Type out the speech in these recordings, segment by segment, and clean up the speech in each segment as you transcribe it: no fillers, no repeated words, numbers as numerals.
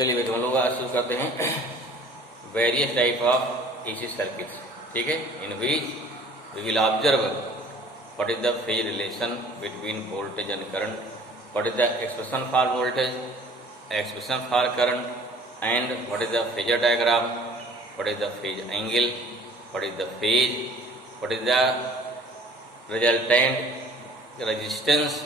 चलिए भाई हम लोग आज शुरू करते हैं various type of AC circuits. ठीक है, in which we will observe what is the phase relation between voltage and current, what is the expression for voltage, expression for current, and what is the phasor diagram, what is the phase angle, what is the phase, what is the resultant resistance.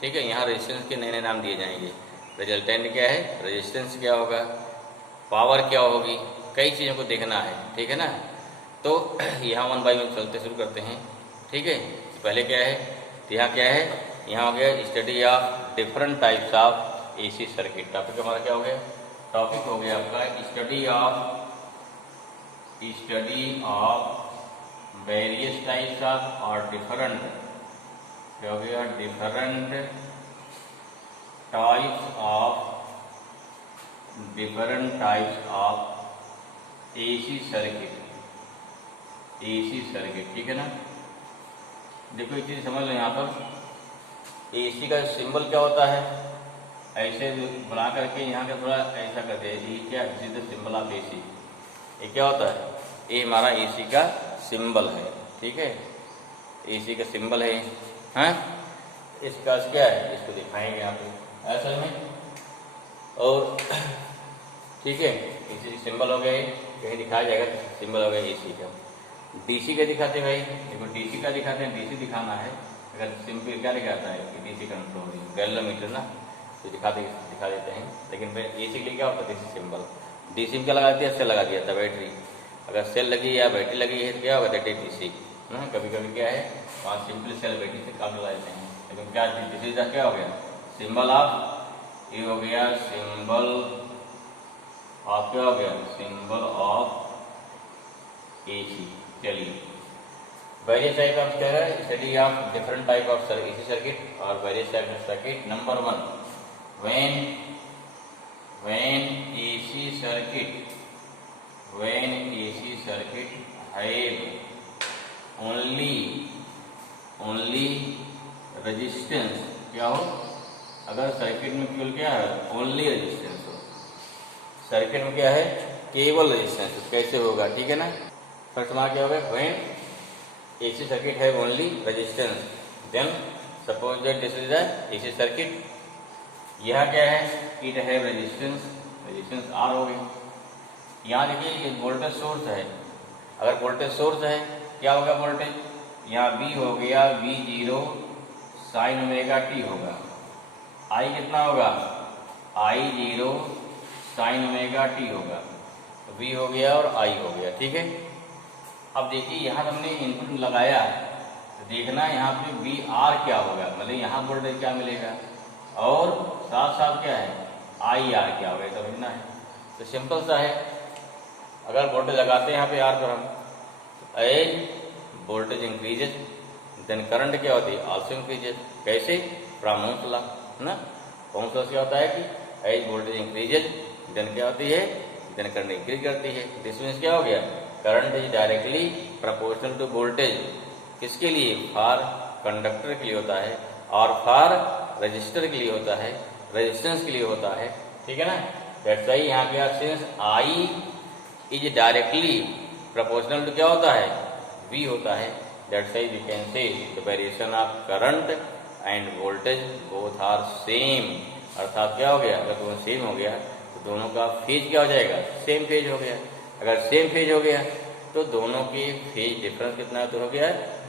ठीक है, यहाँ resistance के नए नए नाम दिए जाएंगे। Resultant क्या है, रेजिस्टेंस क्या होगा, पावर क्या होगी, कई चीज़ों को देखना है। ठीक है ना, तो यहाँ वन बाई वन चलते शुरू करते हैं। ठीक है, पहले क्या है, तो यहाँ क्या है, यहाँ हो गया study of different types of AC circuit. Topic हमारा क्या हो गया, टॉपिक हो गया आपका study of various types of और डिफरेंट, क्या हो गया, different types of AC circuit. ठीक है ना, देखो एक चीज समझ लो, यहाँ पर एसी का सिंबल क्या होता है, ऐसे बना करके यहाँ का थोड़ा ऐसा करते हैं, ये क्या है, सिंबल ऑफ एसी। ये क्या होता है, ये हमारा एसी का सिंबल है। ठीक है, एसी का सिंबल है। हाँ, इसका क्या है, इसको दिखाएंगे यहाँ पे असल में। और ठीक है, एसी सिंबल हो गया, कहीं दिखाया जाएगा सिंबल हो गया एसी का। डीसी का दिखाते हैं भाई, देखो डीसी का दिखाते हैं, डीसी दिखाना है अगर सिंपल क्या दिखाता है कि डीसी कंट्रोल गैलोमीटर ना, तो दिखा देते हैं। लेकिन फिर एसी के लिए क्या होता है, डीसी सिंबल। डीसी में क्या लगा दिया, सेल लगा दिया था, बैटरी। अगर सेल लगी या बैटरी लगी है तो क्या होगा, दैट इज डीसी। कभी कभी क्या है, वहाँ सिंपल सेल बैटरी से काम लगा देते हैं। लेकिन क्या डीसी का क्या हो गया, सिंबल ऑफ, ये हो गया सिंबल ऑफ, क्या हो गया, सिंबल ऑफ एसी। चलिए, वेरियस टाइप ऑफ क्या है, study of different type of AC circuit और various type of circuit. Number 1, when AC circuit have only resistance, क्या हो, अगर सर्किट में केवल क्या है, ओनली रेजिस्टेंस हो, सर्किट में क्या है, केवल रेजिस्टेंस, कैसे होगा। ठीक है ना, फर्स्ट हमारा क्या होगा, व्हेन एसी सर्किट है only resistance, then suppose that this is the AC circuit. यह क्या है, इट है रेजिस्टेंस आर हो गई। यहाँ देखिए ये वोल्टेज सोर्स है, अगर वोल्टेज सोर्स है क्या होगा वोल्टेज, यहाँ V हो गया, V0 साइन ओमेगा टी होगा। I कितना होगा, I0 साइन ओमेगा टी होगा। V हो गया और I हो गया। ठीक है, अब देखिए यहाँ हमने इनपुट लगाया, तो देखना यहाँ पे VR क्या होगा, मतलब यहाँ वोल्टेज क्या मिलेगा, और साथ साथ क्या है, IR क्या होगा, समझना है। तो सिंपल सा है, अगर वोल्टेज लगाते हैं यहाँ पे R पर हम, as voltage increases then current क्या होती है, आल्सो इंक्रीजेज। कैसे, फ्रॉम ओम्स लॉ ना, ओम्स लॉ क्या होता है कि एज वोल्टेज इंक्रीजेज देन क्या होती है, देन करंट इंक्रीज करती है। दिस मीन्स क्या हो गया, current is directly proportional to voltage. किसके लिए, फॉर कंडक्टर के लिए होता है, और फॉर रजिस्टर के लिए होता है, रेजिस्टेंस के लिए होता है। ठीक है ना, दैट्स व्हाई यहाँ क्या, since I is directly proportional to क्या होता है, V होता है, that's why we can say the variation of current and voltage both are same. अर्थात क्या हो गया, अगर दोनों सेम हो गया तो दोनों का फेज क्या हो जाएगा, सेम फेज हो गया। अगर सेम फेज हो गया तो दोनों के फेज डिफरेंस कितना तो हो गया,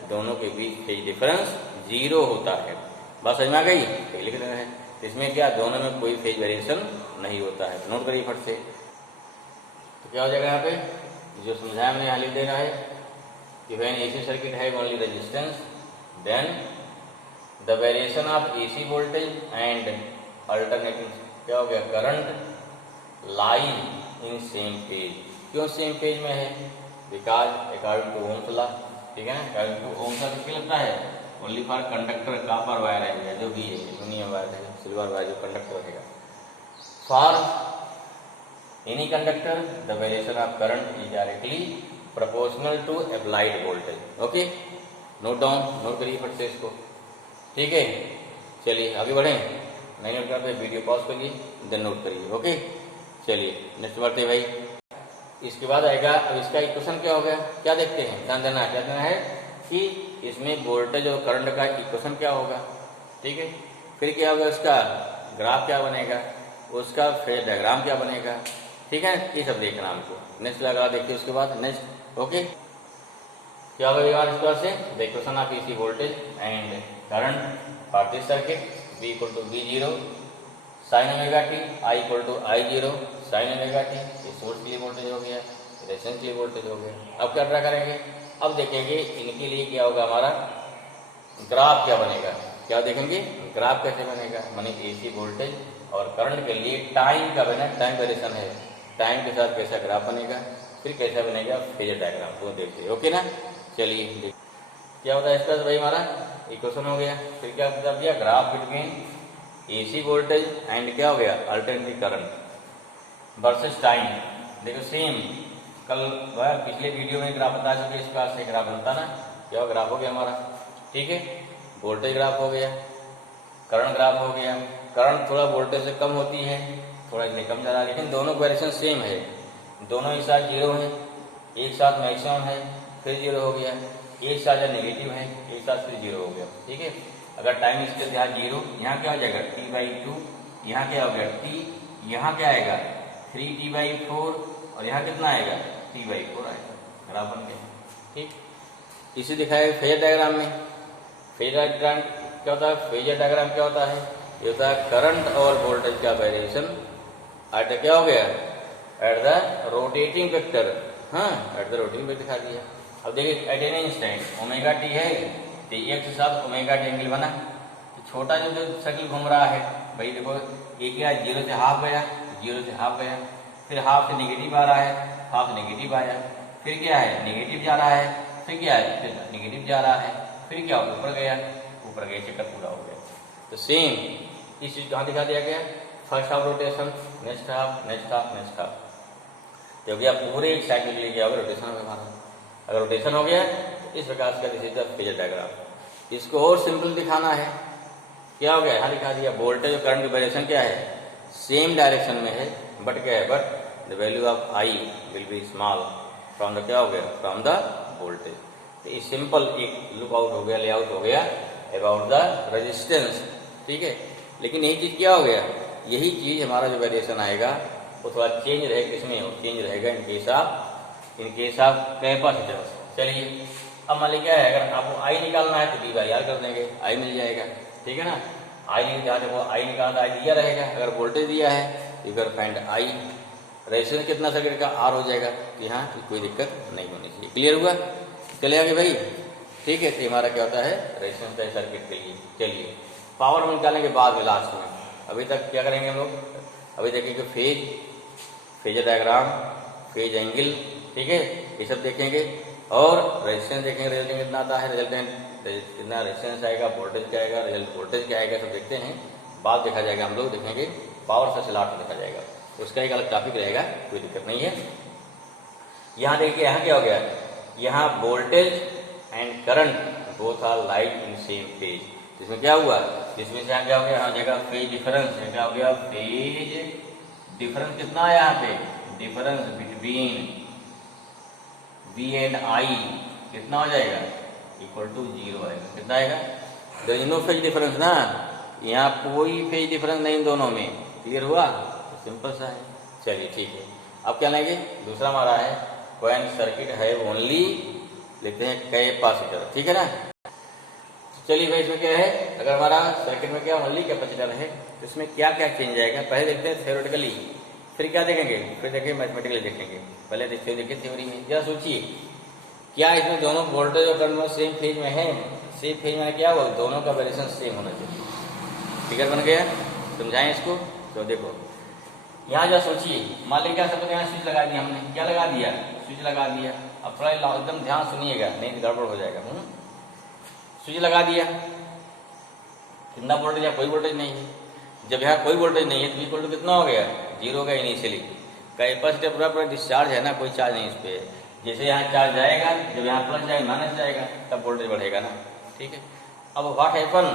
दोनों के बीच फेज डिफरेंस 0 होता है। बात समझ में आ गई, लिख देना है। इसमें क्या, दोनों में कोई फेज वेरिएशन नहीं होता है, नोट करिए फट से। तो क्या हो जाएगा यहाँ पे, जो समझाया मैंने यहाँ लिख देना है कि व्हेन एसी सर्किट है only resistance, then the variation of AC voltage and alternating क्या हो गया, current lie in same page. क्यों सेम पेज में है, because according to Ohm's law. ठीक है ना, अकॉर्डिंग टू ओम्स लॉ किसके लगता है, only for conductor, copper wire है जो भी है, एल्यूमिनियम वायर है, सिल्वर वायर जो कंडक्टर रहेगा। For any conductor the variation of current is directly proportional to applied voltage. Okay, note down, note करिए फट से इसको। ठीक है, चलिए आगे बढ़ें। नहीं नोट करते वीडियो पॉज करिए, देन नोट करिए। ओके, चलिए नेक्स्ट बढ़ते भाई। इसके बाद आएगा, अब इसका इक्वेशन क्या हो गया, क्या देखते हैं, ध्यान देना, क्या देना है कि इसमें वोल्टेज और करंट का इक्वेशन क्या होगा, ठीक है। फिर क्या होगा, उसका ग्राफ क्या बनेगा, उसका फेज डायग्राम क्या बनेगा, ठीक है, ये सब देखना हमको। नेक्स्ट लगा देखिए उसके बाद नेक्स्ट, ओके। क्या होगा इस बार से, the equation of AC voltage and current for this circuit, V equal to V0 sine omega T, I equal to I0 sine omega T. ये सोर्स के लिए वोल्टेज हो गया, रेजिस्टेंस के लिए वोल्टेज हो गया। अब क्या ड्रा करेंगे, अब देखेंगे इनके लिए क्या होगा, हमारा ग्राफ क्या बनेगा, क्या देखेंगे, ग्राफ कैसे बनेगा, माने एसी वोल्टेज और करंट के लिए टाइम का बना, टाइम वेरिएशन है, टाइम के साथ कैसा ग्राफ बनेगा, फिर कैसा बनेगा फेजर डायग्राम, वो देखते हैं, ओके ना। चलिए क्या होता है इसका भाई, हमारा इक्वेशन हो गया, फिर क्या बता दिया, graph between AC voltage and क्या हो गया, अल्टरनेटिव करंट वर्सेस टाइम। देखो सेम कल पिछले वीडियो में ग्राफ बता चुके, इस बार से ग्राफ बनता ना, क्या ग्राफ हो गया हमारा, ठीक है, वोल्टेज ग्राफ हो गया, करंट ग्राफ हो गया। करंट थोड़ा वोल्टेज से कम होती है, थोड़ा इसलिए कम जा रहा है, लेकिन दोनों का वेरिएशन सेम है, दोनों एक साथ जीरो है, एक साथ मैक्सिमम है, फिर जीरो हो गया, एक साथ नेगेटिव है, एक साथ फिर जीरो हो गया, ठीक है। अगर टाइम इसके यहाँ जीरो, यहाँ क्या हो जाएगा T/2, यहाँ क्या हो गया T, यहाँ क्या आएगा 3T/4 और यहाँ कितना आएगा T/4 आएगा, ग्राफ बन गया, ठीक। इसे दिखाया फेजर डायग्राम में। फेजर डायग्राम क्या होता है, फेजर डायग्राम क्या होता है, ये होता है करंट और वोल्टेज का वेरिएशन एट क्या हो गया, एट द रोटेटिंग वेक्टर, हाँ एट द रोटेटिंग वेक्टर दिखा दिया। अब देखिए at an instant omega T है, तो एक के साथ ओमेगा टी एंगल बना, तो छोटा जो सर्किल घूम रहा है भाई, देखो एक क्या जीरो से हाफ गया, जीरो से हाफ गया, फिर हाफ से नेगेटिव आ रहा है, हाफ नेगेटिव आया, फिर क्या है नेगेटिव जा रहा है, फिर क्या है फिर नेगेटिव जा रहा है, फिर क्या ऊपर गया, ऊपर गया, चक्कर पूरा हो गया। तो सेम इस चीज कहाँ दिखा दिया गया, first half rotation, next half, next half, next half, तो गया पूरे एक साइकिल के लिए क्या होगा रोटेशन होगा हमारा। अगर रोटेशन हो गया तो इस प्रकार का this is the phasor diagram. इसको और सिंपल दिखाना है, क्या हो गया, यहाँ दिखा दिया, वोल्टेज और करंट की वेरिएशन क्या है, सेम डायरेक्शन में है, बट क्या है, but the value of I will be small from the क्या हो गया, फ्रॉम द वोल्टेज। तो ये सिंपल एक लुक आउट हो गया, लेआउट हो गया अबाउट द रेजिस्टेंस, ठीक है। लेकिन यही चीज क्या हो गया, यही चीज हमारा जो वेरिएशन आएगा वो थोड़ा चेंज रहेगा, किसमें चेंज रहेगा, इन केस ऑफ कैपेसिटेंस। चलिए अब मान लीजिए क्या है, अगर आपको आई निकालना है तो D/R कर देंगे, आई मिल जाएगा, ठीक है ना। आई जहाँ देखो आई निकालना, आई दिया रहेगा, अगर वोल्टेज दिया है you can find I, resistance कितना सर्किट का R हो जाएगा, तो यहाँ कोई दिक्कत नहीं होनी चाहिए। क्लियर हुआ, चले आगे भाई, ठीक है। तो हमारा क्या होता है रेजिस्टेंस का सर्किट के लिए। चलिए पावर हम निकालेंगे बाद में, लास्ट में, अभी तक क्या करेंगे हम लोग, अभी देखेंगे phase, phasor diagram, phase angle, ठीक है, ये सब देखेंगे, और रेजिस्टेंस देखेंगे, रिजल्टेंट कितना आता है, रिजल्टेंट कितना रेजिस्टेंस आएगा, वोल्टेज क्या आएगा, रिजल्ट वोल्टेज क्या आएगा, सब देखते हैं, बाद देखा जाएगा, हम लोग देखेंगे पावर से स्लॉट में देखा जाएगा, उसका एक अलग टॉपिक रहेगा, कोई दिक्कत नहीं है। यहाँ देखिए यहाँ क्या हो गया, यहाँ voltage and current both are light in same phase, इसमें क्या हुआ, इसमें से यहाँ क्या हो गया, यहाँ जगह फेज डिफरेंस, क्या हो गया फेज डिफरेंस कितना है, यहाँ पे difference between V and I कितना हो जाएगा, इक्वल टू 0 आएगा, कितना आएगा, there is no phase difference ना, यहाँ कोई फेज डिफरेंस नहीं दोनों में, क्लियर हुआ, तो सिंपल सा है। चलिए ठीक है, अब क्या लेंगे, दूसरा हमारा है व्हेन सर्किट है ओनली, लिखते हैं कैपेसिटर, ठीक है ना। चलिए भाई इसमें क्या है, अगर हमारा सर्किट में क्या ओनली कैपेसिटर है तो इसमें क्या क्या चेंज आएगा, पहले देखते हैं थ्योरेटिकली, फिर क्या देखेंगे, फिर देखेंगे मैथमेटिकली देखेंगे, पहले देखिए थ्योरी में। जरा सोचिए क्या इसमें दोनों वोल्टेज और करंट सेम फेज में है, सेम फेज में क्या हुआ, दोनों का वेरिएशन सेम होना चाहिए, फिगर बन गया, समझाएं इसको। तो देखो यहाँ जरा सोचिए, मान लीजिए क्या सब यहाँ स्विच लगा दिया हमने, क्या लगा दिया, स्विच लगा दिया, अब थोड़ा एकदम ध्यान सुनिएगा नहीं तो गड़बड़ हो जाएगा। स्विच लगा दिया, कितना वोल्टेज है, कोई वोल्टेज नहीं है, जब यहाँ कोई वोल्टेज नहीं है तो इक्वल टू कितना हो गया, 0 हो गया इनिशियली, कैपेसिटर पूरा पूरा डिस्चार्ज है ना, कोई चार्ज नहीं इस पर, जैसे यहाँ चार्ज जाएगा, जब यहाँ प्लस जाएगा माइनस जाएगा तब वोल्टेज बढ़ेगा ना, ठीक है। अब व्हाट हैपन,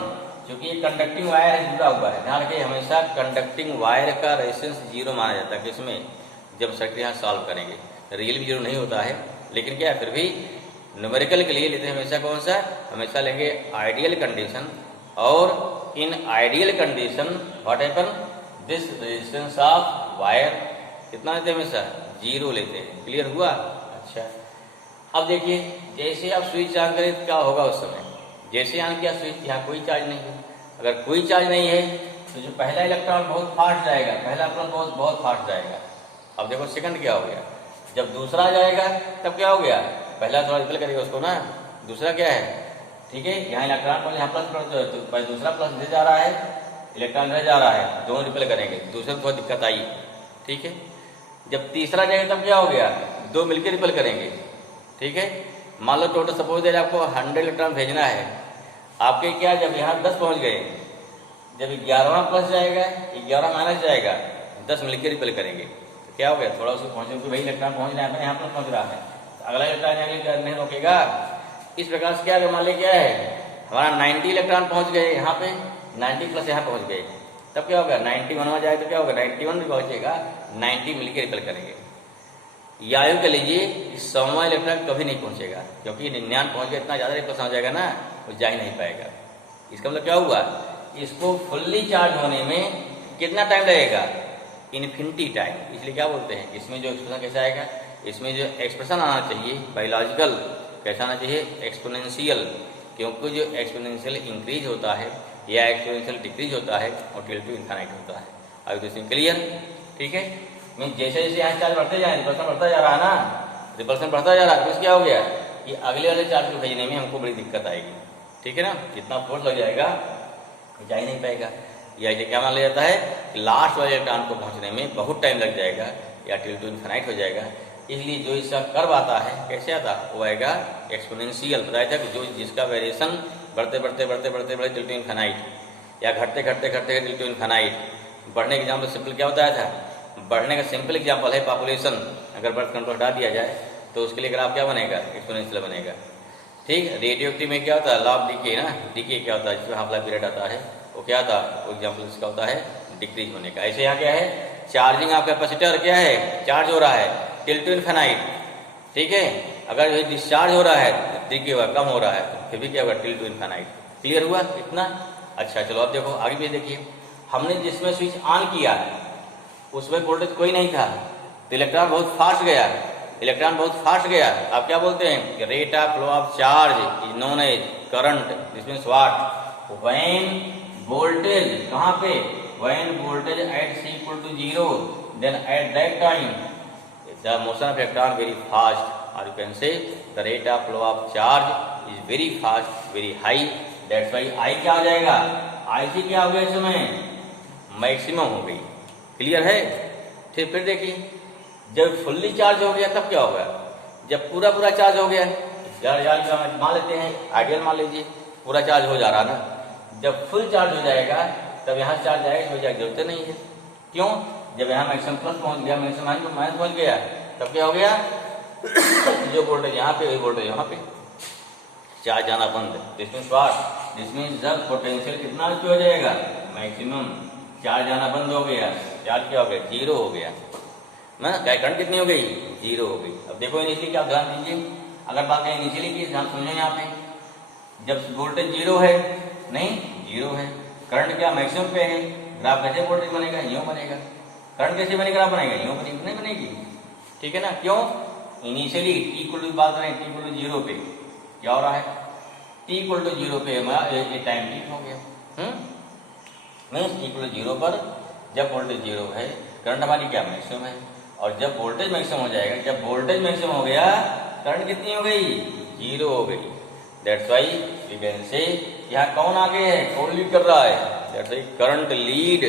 क्योंकि ये कंडक्टिंग वायर है, जुड़ा हुआ है। ध्यान रखिए हमेशा कंडक्टिंग वायर का रेजिस्टेंस 0 माना जाता है, किसमें, जब सर्किट यहाँ सॉल्व करेंगे। रियल भी 0 नहीं होता है, लेकिन क्या है फिर भी न्यूमेरिकल के लिए लेते हैं हमेशा कौन सा, हमेशा लेंगे आइडियल कंडीशन। और in ideal condition what happen, this resistance of wire कितना लेते हैं हमेशा, 0 लेते हैं। क्लियर हुआ? अच्छा, अब देखिए जैसे आप स्विच ऑन करें तो क्या होगा उस समय, जैसे ऑन किया स्विच, यहाँ कोई चार्ज नहीं है। अगर कोई चार्ज नहीं है तो जो पहला इलेक्ट्रॉन बहुत फास्ट जाएगा, पहला प्रोटॉन बहुत बहुत फास्ट जाएगा। अब देखो सेकंड क्या हो गया, जब दूसरा जाएगा तब क्या हो गया, पहला थोड़ा रिपल करेगा उसको ना, दूसरा क्या है, ठीक है, यहाँ इलेक्ट्रॉन को यहाँ प्लस तो दूसरा प्लस इधर जा रहा है, इलेक्ट्रॉन इधर जा रहा है, दोनों रिपल करेंगे, दूसरे में थोड़ी दिक्कत आई, ठीक है। जब तीसरा जाएगा तब क्या हो गया, दो मिलकर रिपल करेंगे, ठीक है। मान लो टोटल सपोज दैट आपको 100 इलेक्ट्रॉन भेजना है, आपके क्या जब यहाँ 10 पहुँच गए, जब 11वां प्लस जाएगा 11 माइनस जाएगा, 10 मिलकर रिपल करेंगे, तो क्या हो गया, थोड़ा उसको पहुँचने को, वही इलेक्ट्रॉन पहुँच रहा है, यहाँ पर पहुँच रहा है, अगला इलेक्ट्रॉन नहीं रोकेगा। इस प्रकार से क्या मान लिया क्या है, हमारा 90 इलेक्ट्रॉन पहुंच गए यहाँ पे, 90 प्लस यहाँ पहुंच गए, तब क्या होगा 91 जाए तो क्या होगा 91 भी पहुंचेगा, 90 मिलकर रिपल करेंगे। याद कर लीजिए 100वां इलेक्ट्रॉन कभी नहीं पहुंचेगा, क्योंकि 99 पहुंच गया, इतना ज्यादा रिपल हो जाएगा ना, वो जा ही नहीं पाएगा। इसका मतलब क्या हुआ, इसको फुल्ली चार्ज होने में कितना टाइम लगेगा, इन्फिनिटी टाइम। इसलिए क्या बोलते हैं, इसमें जो एक्सप्रेशन कैसा आएगा, इसमें जो एक्सप्रेशन आना चाहिए बायोलॉजिकल कैसा आना चाहिए, एक्सपोनेंशियल, क्योंकि जो एक्सपोनेंशियल इंक्रीज होता है या एक्सपोनेंशियल डिक्रीज होता है और टिल टू इनफाइनाइट होता है। अभी तो क्लियर, ठीक है। मैं जैसे जैसे यहाँ चार्ज बढ़ते जाए, रिपल्सन बढ़ता जा रहा है ना, रिपल्सन बढ़ता जा रहा है, तो क्या हो गया कि अगले वाले चार्ज को भेजने में हमको बड़ी दिक्कत आएगी, ठीक है ना, जितना फोर्स लग जाएगा जा ही नहीं पाएगा। या ये क्या मान लिया जाता है कि लास्ट वाले इलेक्ट्रॉन को पहुंचने में बहुत टाइम लग जाएगा या टिल टू इनफाइनाइट हो जाएगा। इसलिए जो इसका कर्व आता है कैसे आता, वो आएगा एक्सपोनेंशियल। बताया था कि जो जिसका वेरिएशन बढ़ते बढ़ते बढ़ते बढ़ते बढ़ते टिल टू इनफाइनाइट या घटते घटते घटते टिल टू इनफाइनाइट। बढ़ने का एग्जाम्पल सिंपल क्या बताया था, बढ़ने का सिंपल एग्जाम्पल है पॉपुलेशन। अगर बर्थ कंट्रोल हटा दिया जाए तो उसके लिए ग्राफ क्या बनेगा, एक्सपोनेंशियल बनेगा, ठीक। रेडियो एक्टिव में क्या होता है, लॉ ऑफ डीके ना, डीके क्या होता है, जिसमें हाफ लाइफ पीरियड आता है, वो क्या था, वो एग्जाम्पल इसका होता है डिक्रीज होने का। ऐसे यहाँ क्या है, चार्जिंग ऑफ कैपेसिटर क्या है, चार्ज हो रहा है टिल टू इनफाइनाइट, ठीक है। अगर ये डिस्चार्ज हो रहा है, डिके हुआ कम हो रहा है, तो फिर भी क्या होगा, टिल टू इनफाइनाइट। क्लियर हुआ इतना? अच्छा चलो अब देखो आगे भी देखिए, हमने जिसमें स्विच ऑन किया उसमें वोल्टेज कोई नहीं था, तो इलेक्ट्रॉन बहुत फास्ट गया, इलेक्ट्रॉन बहुत फास्ट गया। आप क्या बोलते हैं, rate of flow of charge is known as current, this means what, when voltage कहाँ पे, when voltage at c equal to 0, then at that time the motion of electron very fast, or you can say the rate of flow of charge is very fast, very high, that's why I क्या हो जाएगा, I की क्या हो गया, इस समय maximum हो गई। क्लियर है? फिर देखिए जब फुल्ली चार्ज हो गया तब क्या होगा, जब पूरा पूरा चार्ज हो गया, मान लेते हैं आइडियल, मान लीजिए पूरा चार्ज हो जा रहा ना, जब फुल चार्ज हो जाएगा तब यहाँ चार्ज आएगा, इसमें जाएगी जरूरत नहीं है। क्यों, जब यहाँ मैक्सिमम प्लस पहुंच गया, मैक्सिमम माइनस पहुंच गया, तब क्या हो गया जो वोल्टेज यहाँ पे वही वोल्टेज यहाँ पे, चार्ज जाना बंद। This means what, this means जब पोटेंशियल कितना हो जाएगा, मैक्सिमम, चार्ज जाना बंद हो गया, चार्ज क्या हो गया, 0 हो गया ना, करंट कितनी हो गई, 0 हो गई। अब देखो इनिशियली क्या ध्यान दीजिए, अगर बात करें इनिशियली की, ध्यान समझो यहाँ पे, जब वोल्टेज 0 है, नहीं 0 है, करंट क्या मैक्सिमम पे है, ग्राफ कैसे वोल्टेज बनेगा, यूं बनेगा, करंट कैसे बनेगा, ग्राफ बनेगा, यूं बनेगी, नहीं बनेगी, ठीक है ना। क्यों, इनिशियली टी इक्वल टू बात करें, टी इक्वल टू 0 पे क्या हो रहा है, टी इक्वल टू 0 पे हमारा ये टाइम ठीक हो गया, मीन्स टी इक्वल टू 0 पर जब वोल्टेज 0 है, करंट हमारी क्या मैक्सिमम है, और जब वोल्टेज मैक्सिमम हो जाएगा, जब वोल्टेज मैक्सिमम हो गया, करंट कितनी हो गई, 0 हो गई। दैट्स व्हाई वी कैन से यहाँ कौन आगे है, कौन लीड कर रहा है, that's why current lead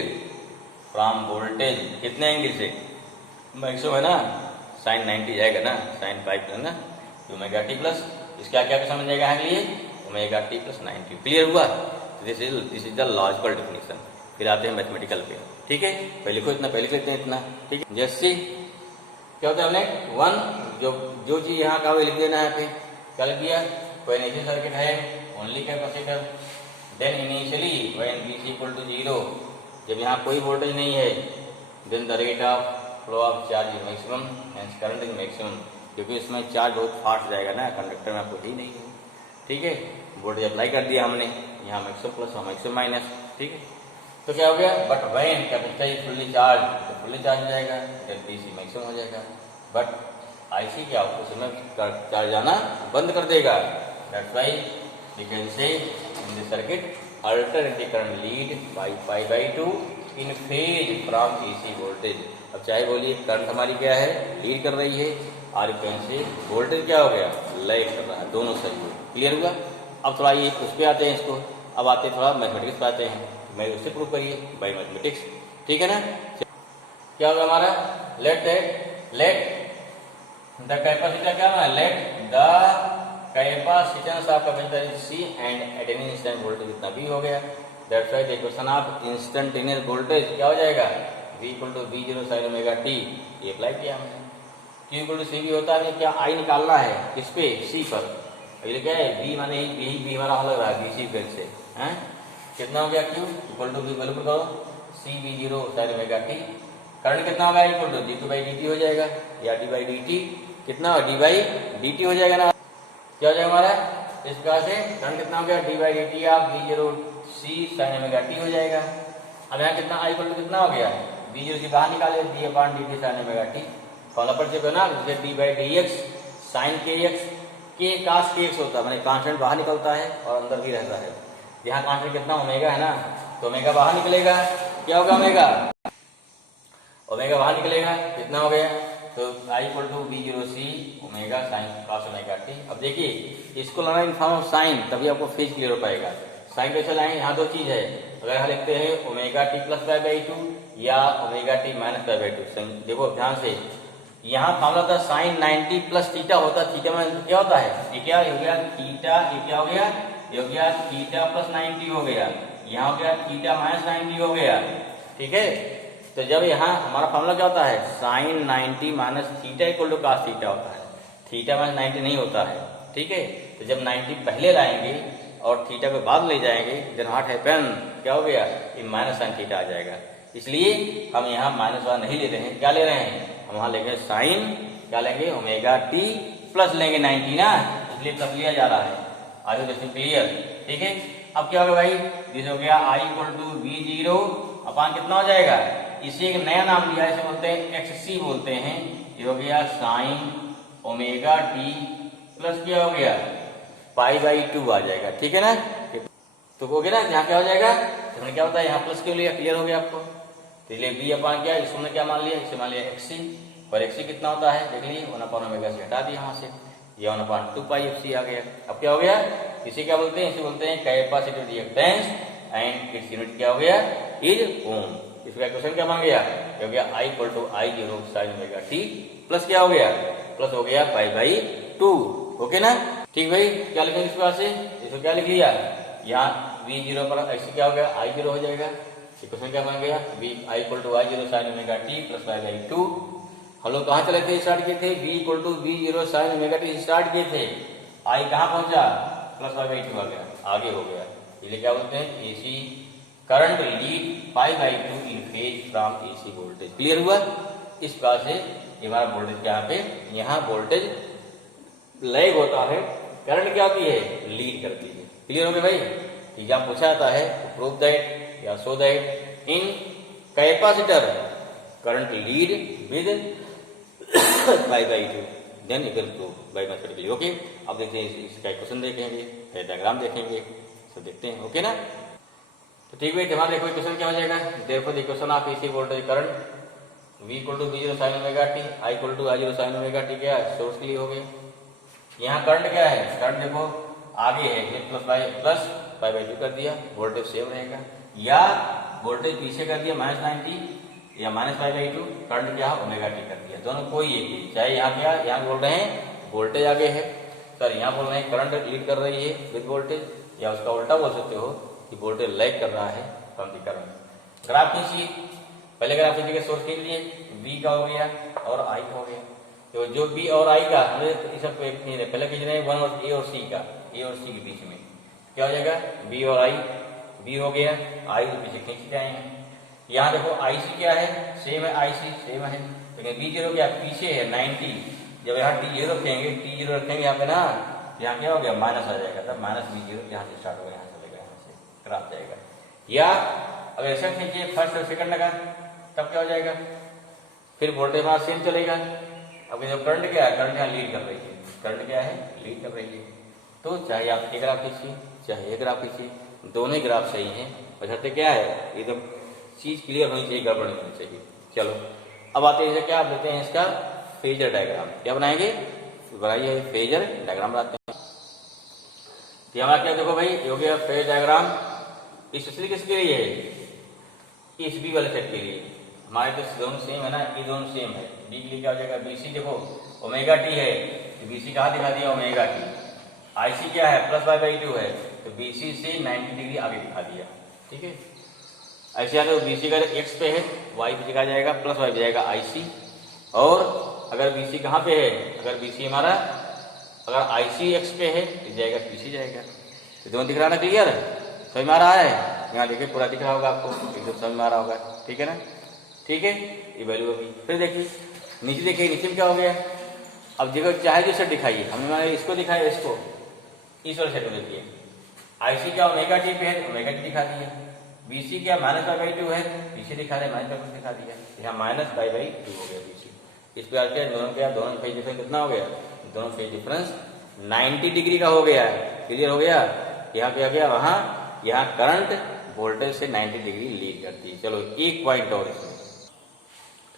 from voltage, कितने एंगल से, मैक्सिमम है ना, साइन 90 जाएगा ना, साइन 5 है ना, ओमेगा टी प्लस, इसका क्या समझ जाएगा है लिए, ओमेगा टी प्लस 90। क्लियर हुआ? This is the logical definition. फिर आते हैं मैथमेटिकल पे, ठीक है। पहले लिखो इतना, पहले लिखते हैं इतना, ठीक है। जैसे क्या होता है, हमने 1 जो चीज यहाँ का लिख देना है, पे क्या लिख दिया, कोई नेचुरल सर्किट है, only capacitor, then initially when B C equal to 0, जब यहाँ कोई वोल्टेज नहीं है, then the rate of flow of charge is maximum and current is maximum, क्योंकि इसमें चार्ज बहुत फास्ट जाएगा ना, कंडक्टर में आपको ही नहीं है। ठीक है, वोल्टेज अप्लाई कर दिया हमने, यहाँ मैक्सिमम प्लस और मैक्सिमम माइनस। ठीक है, तो क्या हो गया, but when capacitor is fully charge, तो फुल्ली चार्ज हो जाएगा, देन डीसी मैक्सिमम हो जाएगा। बट आईसी क्या उसमें चार्ज आना बंद कर देगा। That's why we can say in the circuit alternative current lead by pi by 2 in phase from AC voltage. अब चाहे बोलिए करंट हमारी क्या है, लीड कर रही है, और कैन से वोल्टेज क्या हो गया, लैग कर रहा है, दोनों सही। क्लियर हुआ। अब थोड़ा ये उस पर आते हैं, इसको अब आते थोड़ा मैथमेटिक्स पे आते हैं, मैं उससे प्रूव करिए बाय मैथमेटिक्स। ठीक है ना, क्या होगा हमारा, लेट द कैपेसिटर, क्या है, let the capacitance of capacitor C and at any instant voltage इतना भी हो गया। That's why the equation of instantaneous voltage क्या हो जाएगा, V equal to V0 sin omega t, ये अप्लाई किया हमने। Q इक्वल टू सी भी होता है, क्या I निकालना है किस पे, C पर। ये क्या है, V माने यही V हमारा लग रहा है BC फिर से हैं, कितना हो गया, Q इक्वल टू V बराबर करो C V0 sin omega t। Current कितना होगा, equal to d2 by dt हो जाएगा, या d बाई dt कितना, d बाई dt हो जाएगा ना। क्या हो जाएगा हमारा, इस प्रकार से करंट कितना हो गया, d by dt of V0 C sin omega t हो जाएगा। अब यहाँ कितना I इक्वल टू कितना हो गया, V0 से बाहर निकाले d upon dt sin omega t, formula पर से ना, जैसे d by dx sin kx, k cos kx होता है, माने कांस्टेंट बाहर निकलता है और अंदर भी रहता है। यहाँ कांस्टेंट कितना, ओमेगा है ना, तो ओमेगा बाहर निकलेगा, क्या होगा, ओमेगा बाहर निकलेगा, कितना हो गया, तो I equal to V0 C omega sine cos omega t। अब देखिए इसको लाना इन फॉर्म ऑफ साइन, तभी आपको फेज क्लियर हो पाएगा। साइन कैसे लाएंगे, यहाँ दो चीज है, अगर यहाँ लिखते हैं omega t plus pi by 2 या omega t minus pi by 2, देखो ध्यान से, यहाँ फॉर्मूला था साइन 90 प्लस थीटा होता, थीटा में क्या होता है, ये क्या हो गया थीटा, ये क्या हो गया, ये हो गया थीटा प्लस 90 हो गया, यहाँ हो गया थीटा माइनस 90 हो गया। ठीक है, तो जब यहाँ हमारा फॉर्मूला क्या होता है, sine 90 minus theta equal to cos theta होता है, थीटा माइनस 90 नहीं होता है। ठीक है, तो जब 90 पहले लाएंगे और थीटा को बाद ले जाएंगे, देन व्हाट हैपन, क्या हो गया, ये माइनस साइन थीटा आ जाएगा। इसलिए हम यहाँ माइनस वाला नहीं ले रहे हैं, क्या ले रहे हैं, हम वहां लेंगे साइन, क्या लेंगे, ओमेगा टी प्लस लेंगे 90 ना, इसलिए प्लस लिया जा रहा है। आगे क्वेश्चन क्लियर। ठीक है, अब क्या होगा भाई, दिस हो गया I इक्वल टू V0 अपान कितना हो जाएगा, इसे एक नया नाम दिया है, इसे बोलते हैं XC बोलते हैं, ये हो गया साइन ओमेगा टी प्लस क्या हो गया, पाई बाई 2 आ जाएगा। ठीक है ना, तो हो गया ना, यहाँ क्या हो जाएगा, तो क्या होता है, यहाँ प्लस क्यों लिया, क्लियर हो गया आपको। तो इसलिए बी अपान क्या, इसको क्या मान लिया, इसे मान लिया XC, और XC कितना होता है देख लीजिए, 1 अपान ओमेगा से हटा दिया यहाँ से, ये 1 अपान 2 पाई FC आ गया। अब क्या हो गया, इसे क्या बोलते हैं, इसे बोलते हैं capacitive reactance and its unit क्या हो गया, इज ओम। इसका इक्वेशन क्या बन गया, हो गया I equal to I0 sin omega t plus क्या हो गया, प्लस हो गया पाई बाई 2। ओके ना, ठीक भाई, क्या लिखेंगे इस बार से, इसको क्या लिख लिया, यहाँ V0 पर ऐसे क्या हो गया, I0 हो जाएगा। इक्वेशन क्या बन गया, I equal to I0 sin omega t plus pi by 2। हम लोग कहाँ चले थे, स्टार्ट किए थे, V equal to V0 sin omega t start किए थे, I कहाँ पहुंचा, प्लस पाई बाई 2 आ गया, आगे हो गया। इसलिए क्या बोलते हैं, AC current lead pi by 2 in phase from AC voltage. Clear हुआ। इस प्रकार से ये हमारा वोल्टेज क्या पे, यहाँ वोल्टेज लैग होता है, करंट क्या होती है, लीड करती है। क्लियर हो गया भाई। ठीक है, पूछा जाता है तो प्रूव दैट या show that in capacitor current lead with pi by 2, then you can prove by mathematically. Okay, अब देखते हैं इसका क्वेश्चन देखेंगे, डायग्राम देखेंगे, सब देखते हैं। ओके ना, तो ठीक है, हमारा देखो इक्वेशन क्या हो जाएगा, देखो equation of AC voltage current V equal to V0 sin omega t, I equal to I0 sin omega t, क्या है, सोर्स के लिए हो गया। यहाँ करंट क्या है, करंट देखो आगे है, प्लस पाई बाई 2 कर दिया, वोल्टेज सेम रहेगा, या वोल्टेज पीछे कर दिया माइनस 90 या माइनस पाई बाई 2, करंट क्या है, ओमेगा t कर दिया, दोनों कोई एक ही, चाहे यहाँ क्या, यहाँ बोल रहे हैं वोल्टेज आगे है, सर यहाँ बोल रहे हैं करंट लीड कर रही है विद वोल्टेज, या उसका उल्टा बोल सकते हो कि वोल्टेज लैग कर रहा है फ्रॉम द करंट। ग्राफ खींचिए, पहले ग्राफ खींचिए, सोर्स खींच लिए, V का हो गया और I का हो गया, तो जो B और I का हमें सब पहले खींच रहे हैं 1 और A और C का, A और C के बीच में क्या हो जाएगा, B और I बी हो गया, आई पीछे खींच जाएंगे। यहाँ देखो आईसी क्या है, सेम है, आईसी सेम है, लेकिन बी जीरो क्या पीछे है 90। जब यहाँ टी जीरो रखेंगे, टी जीरो रखेंगे यहाँ पे ना, यहाँ क्या हो गया माइनस आ जाएगा, तब माइनस बी जीरो यहाँ से स्टार्ट होगा, यहाँ से चलेगा, यहाँ से ग्राफ जाएगा। या अगर ऐसा खींचिए फर्स्ट और सेकंड लगा, तब क्या हो जाएगा, फिर वोल्टेज वहां सेम चलेगा। अब जब करंट क्या है, करंट यहाँ लीड कर रही है, करंट क्या है लीड कर रही है। तो चाहे आप एक ग्राफ खींचिए चाहे एक ग्राफ खींचिए, दोनों ही ग्राफ सही हैं, बशर्ते क्या है एकदम चीज क्लियर होनी चाहिए, गड़बड़ नहीं होनी चाहिए। चलो अब आते हैं क्या आप लेते हैं इसका फेजर डायग्राम, क्या बनाएंगे, बनाइए फेजर डायग्राम बनाते हैं। तो हमारा क्या देखो भाई हो गया फेजर डायग्राम, स्पेशली किसके लिए है, इस बी वाले सेट के लिए। हमारे तो दोनों सेम है ना, ये दोनों सेम है। बी के लिए क्या हो जाएगा, बीसी देखो ओमेगा टी है, तो बीसी कहाँ दिखा दिया ओमेगा टी। आईसी क्या है प्लस वाई बाई टू है, तो बीसी से 90 डिग्री आगे दिखा दिया, ठीक है। ऐसे अगर बीसी का एक्स पे है, वाई पे दिखा जाएगा, प्लस वाई पे जाएगा आईसी। और अगर बीसी कहाँ पे है, अगर बीसी हमारा अगर आईसी एक्स पे है तो जाएगा पीसी जाएगा। तो दोनों दिख रहा ना, क्लियर समझ में आ रहा है, यहाँ देखिए पूरा दिख रहा होगा आपको, एकदम समझ में आ रहा होगा, ठीक है ना, ठीक है। ये वैल्यू होगी। फिर देखिए नीचे, देखिए नीचे में क्या हो गया, अब देखो चाहे जो सेट दिखाइए, हमने मैंने इसको दिखाया, इसको इस वाले सेट में देखिए, आईसी क्या ओमेगा टी पे है, ओमेगा टी दिखा दिया। बीसी क्या माइनस बाई बाई टू है, पीछे दिखा रहे माइनस बाई टू दिखा दिया, यहाँ माइनस बाई बाई टू हो गया बीसी। इस प्रकार के दोनों क्या, दोनों फेज डिफरेंस कितना हो गया, दोनों फेज डिफरेंस 90 डिग्री का हो गया है, क्लियर हो गया। यहाँ पे आ गया वहां, यहाँ करंट वोल्टेज से 90 डिग्री लीड करती है। चलो एक पॉइंट और इसमें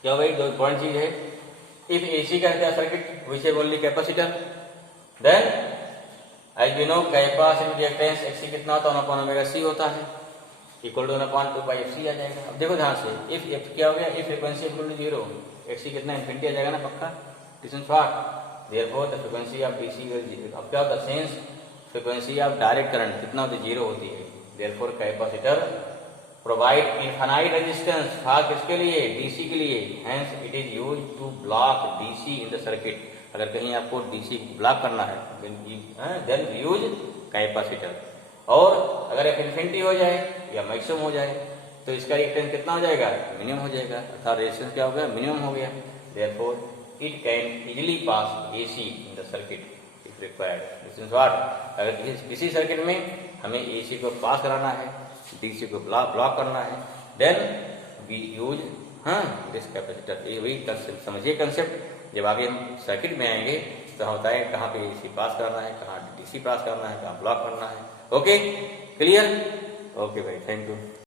क्या भाई, दो पॉइंट चीज है। इफ एसी का सर्किट विच है only capacitor, then as we know capacitor reactance XC कितना होता है, 1 ओमेगा सी होता है, equal to 1/2 pi F C आ जाएगा। अब देखो ध्यान से, इफ एफ क्या हो गया, if frequency equal to 0, X C कितना इन्फिनिटी आ जाएगा ना पक्का, distance part, therefore the frequency of DC. अब क्या होता है, since frequency of direct current कितना होती है, 0 होती है। Therefore capacitor provide infinite resistance for किसके लिए, डीसी के लिए, hence it is used to block DC in the circuit. अगर कहीं आपको डीसी ब्लॉक करना है देन यूज कैपेसिटर। और अगर एफ इन्फिनिटी हो जाए या मैक्सिमम हो जाए तो इसका रिएक्टेंस कितना हो जाएगा, मिनिमम हो जाएगा, अर्थात रेजिस्टेंस क्या हो गया, मिनिमम हो गया। Therefore it can easily pass AC in the circuit if required. This is what, अगर किसी सर्किट में हमें एसी को पास कराना है, डीसी को ब्लॉक करना है, then we use this capacitor. ये वही कंसेप्ट समझिए, कंसेप्ट जब आगे हम सर्किट में आएंगे तो हम बताएं कहाँ पे एसी पास करना है, कहाँ डीसी पास करना है, कहाँ ब्लॉक करना है। ओके क्लियर, ओके भाई, थैंक यू।